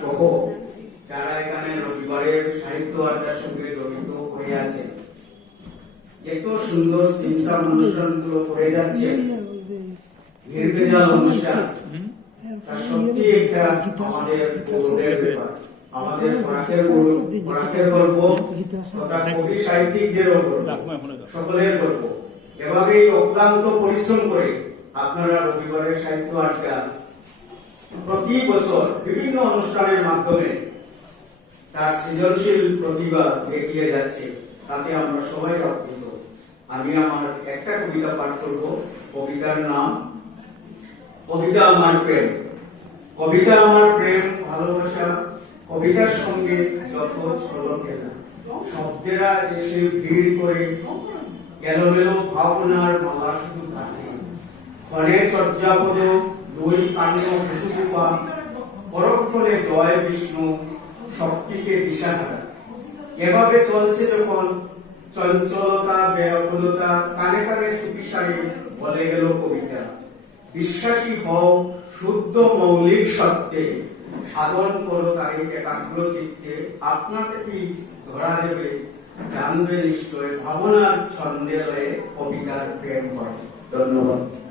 সহ যারা এখানে রবিবারের সাহিত্য আড্ডার সঙ্গে জড়িত হয়ে আছে। এত সুন্দর সিমসাম অনুষ্ঠানগুলো করে যাচ্ছে। নির্বিজাল অনুষ্ঠান। তা সত্যি একটা আমাদের গৌরবের ব্যাপার। আমাদের সকলের গর্ব। এভাবেই অক্লান্ত পরিশ্রম করে আপনারা রবিবারের সাহিত্য আড্ডা প্রতি বছর বিভিন্ন অনুষ্ঠানের মাধ্যমে তার সৃজনশীল প্রতিভা দেখিয়ে যাচ্ছে। তাতে আমরা সবাই অপ্রীত আমি আমার একটা কবিতা পাঠ করব। কবিতার নাম, কবিতা আমার প্রেম। কবিতা আমার প্রেম, ভালোবাসা। কবিতার সঙ্গে যত ছল খেলা, শব্দেরা এসে ভিড় করে। এলোমেলো ভাবনার মালা শুধু থাকে ক্ষণে চর্যাপদ দুই জয়, বিষ্ণু, শক্তিকে দিশাহারা এভাবে চলছে যখন চঞ্চলতা, ব্যাকুলতা, কানে কানে চুপিসারি বলে গেল কবিতা। বিশ্বাসী হও শুদ্ধ মৌলিক সত্যে, সাধন করো তাই একাগ্র চিত্তে। আপনাকে কি ধরা দেবে? জানবে নিশ্চয় ভাবনার ছন্দে লয়ে কবিতার প্রেম করে। ধন্যবাদ।